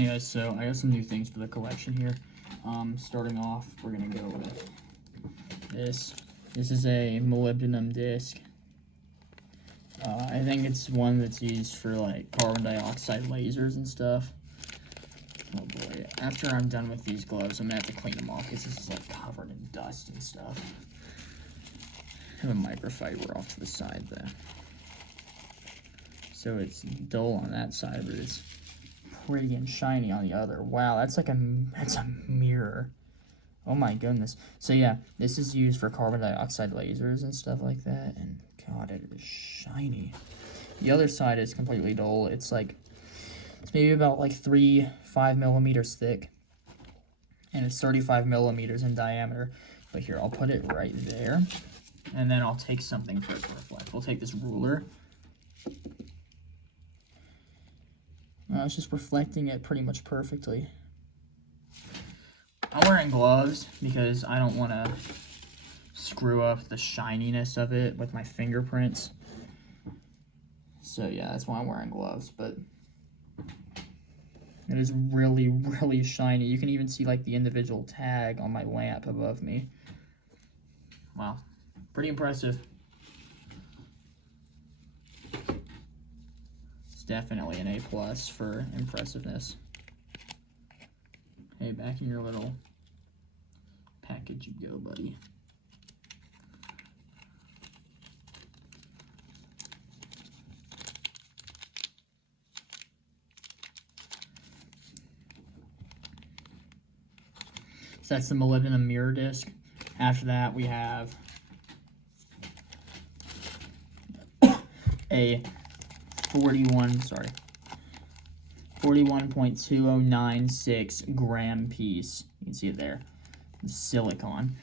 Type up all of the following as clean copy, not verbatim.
Anyways, so I got some new things for the collection here. Starting off, we're gonna go with this. This is a molybdenum disc. I think it's one that's used for like carbon dioxide lasers and stuff. Oh boy, after I'm done with these gloves, I'm gonna have to clean them off because this is like covered in dust and stuff. I have a microfiber off to the side there. So it's dull on that side, but it's pretty and shiny on the other. Wow, that's a mirror. Oh my goodness. So yeah, this is used for carbon dioxide lasers and stuff like that, and God, it is shiny. The other side is completely dull. It's maybe about like 5 millimeters thick, and it's 35 millimeters in diameter. But here, I'll put it right there, and then I'll take something for it to reflect. We'll take this ruler. It's just reflecting it pretty much perfectly. I'm wearing gloves because I don't want to screw up the shininess of it with my fingerprints. So yeah, that's why I'm wearing gloves, but it is really, really shiny. You can even see like the individual tag on my lamp above me. Wow, pretty impressive. It's definitely an A+ for impressiveness. Hey, back in your little package you go, buddy. So that's the molybdenum mirror disc. After that, we have a 41.2096 gram piece. You can see it there. Silicon.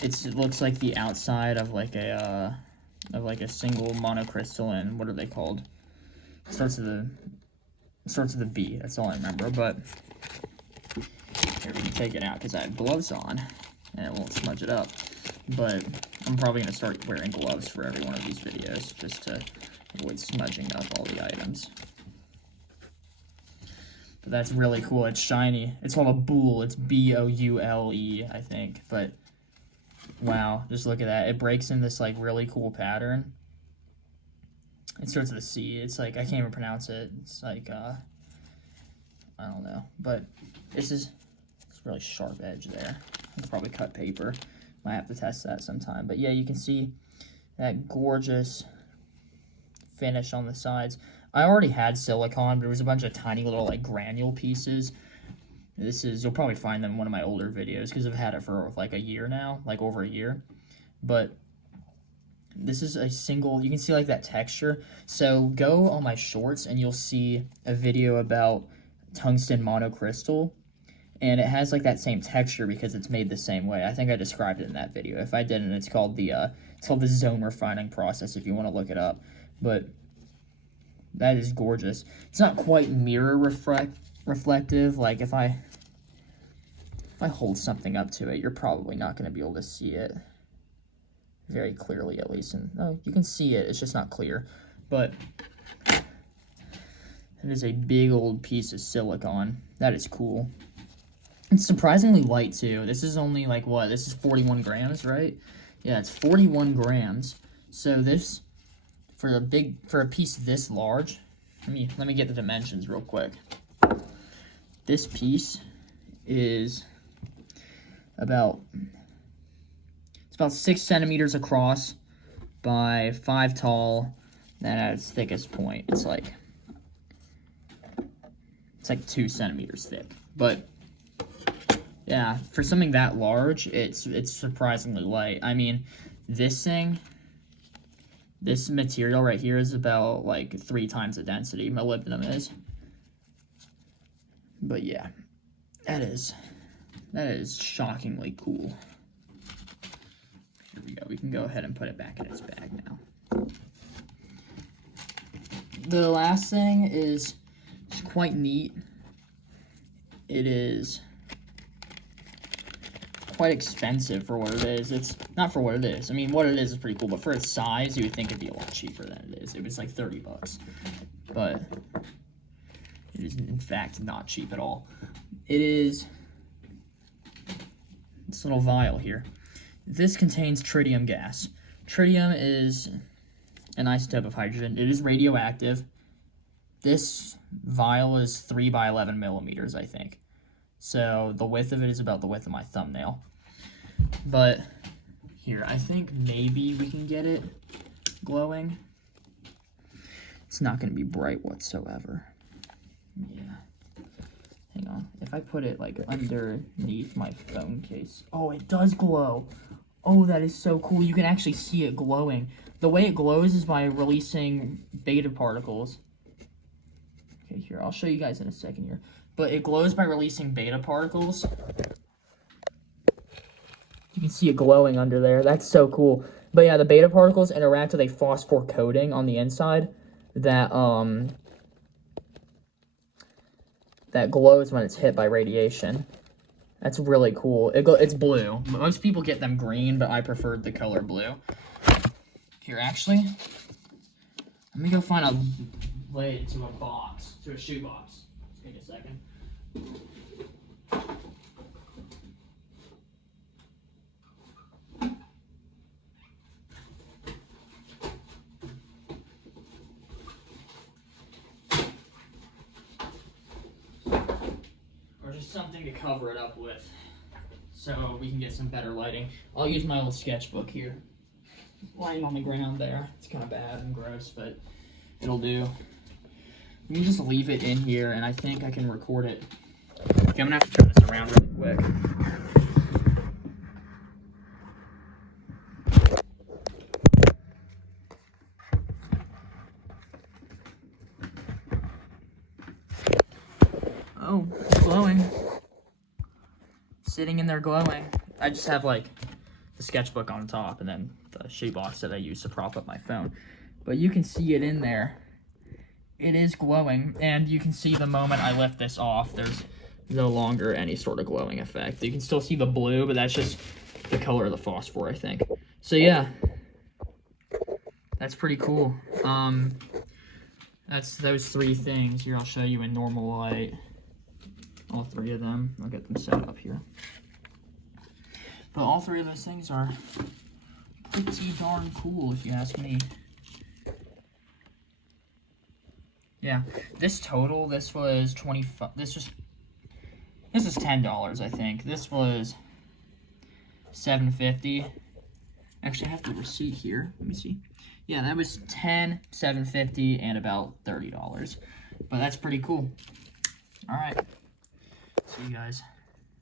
It looks like the outside of like a single monocrystalline. What are they called? It starts with a B. That's all I remember. But here, we can take it out because I have gloves on and it won't smudge it up. But I'm probably gonna start wearing gloves for every one of these videos just to avoid smudging up all the items. But that's really cool. It's shiny. It's called a boule. It's B-O-U-L-E, I think. But wow, just look at that. It breaks in this like really cool pattern. It starts with a C. It's like, I can't even pronounce it. It's like I don't know. But it's really sharp edge there. I'll probably cut paper. Might have to test that sometime. But yeah, you can see that gorgeous finish on the sides. I already had silicone, but there was a bunch of tiny little like granule pieces. You'll probably find them in one of my older videos because I've had it for like a year now, like over a year. But this is a single, you can see like that texture. So go on my shorts and you'll see a video about tungsten monocrystal. And it has like that same texture because it's made the same way. I think I described it in that video. If I didn't, it's called the zone refining process if you want to look it up. But that is gorgeous. It's not quite mirror reflective. Like if I hold something up to it, you're probably not going to be able to see it very clearly, at least. And no, you can see it. It's just not clear. But it is a big old piece of silicone. That is cool. It's surprisingly light too. This is only like what? This is 41 grams, right? Yeah, it's 41 grams. So this, for a piece this large, let me get the dimensions real quick. This piece is about 6 centimeters across by 5 tall, and at its thickest point, it's like 2 centimeters thick. But yeah, for something that large, it's surprisingly light. I mean, this material right here is about like 3 times the density molybdenum is. But yeah, that is shockingly cool. Here we go. We can go ahead and put it back in its bag now. The last thing is quite neat. It is quite expensive for what it is. It's not for what it is. I mean, what it is pretty cool, but for its size, you would think it'd be a lot cheaper than it is. It was like 30 bucks. But it It is, in fact, not cheap at all. It is this little vial here. This contains tritium gas. Tritium is an isotope of hydrogen. It is radioactive. This vial is 3 by 11 millimeters, I think. So the width of it is about the width of my thumbnail. But here, I think maybe we can get it glowing. It's not going to be bright whatsoever. Yeah. Hang on. If I put it like underneath my phone case. Oh, it does glow. Oh, that is so cool. You can actually see it glowing. The way it glows is by releasing beta particles. Okay, here, I'll show you guys in a second here. But it glows by releasing beta particles. You can see it glowing under there. That's so cool. But yeah, the beta particles interact with a phosphor coating on the inside that that glows when it's hit by radiation. That's really cool. It's blue. Most people get them green, but I preferred the color blue. Here, actually, let me go find a lid to a box, to a shoebox. Just give me a second. Or just something to cover it up with, so we can get some better lighting. I'll use my old sketchbook here. Lying on the ground there. It's kind of bad and gross, but it'll do. Let me just leave it in here, and I think I can record it. Okay, I'm gonna have to turn this around really quick. Oh, it's glowing. Sitting in there glowing. I just have like the sketchbook on top and then the shoebox that I use to prop up my phone. But you can see it in there. It is glowing, and you can see the moment I lift this off, there's no longer any sort of glowing effect. You can still see the blue, but that's just the color of the phosphor, I think. So yeah, that's pretty cool. That's those three things. Here, I'll show you in normal light. All three of them. I'll get them set up here. But all three of those things are pretty darn cool, if you ask me. Yeah, this was 25. This is $10, I think. This was $7.50. Actually, I have the receipt here. Let me see. Yeah, that was $10, $7.50, and about $30. But that's pretty cool. All right. See you guys.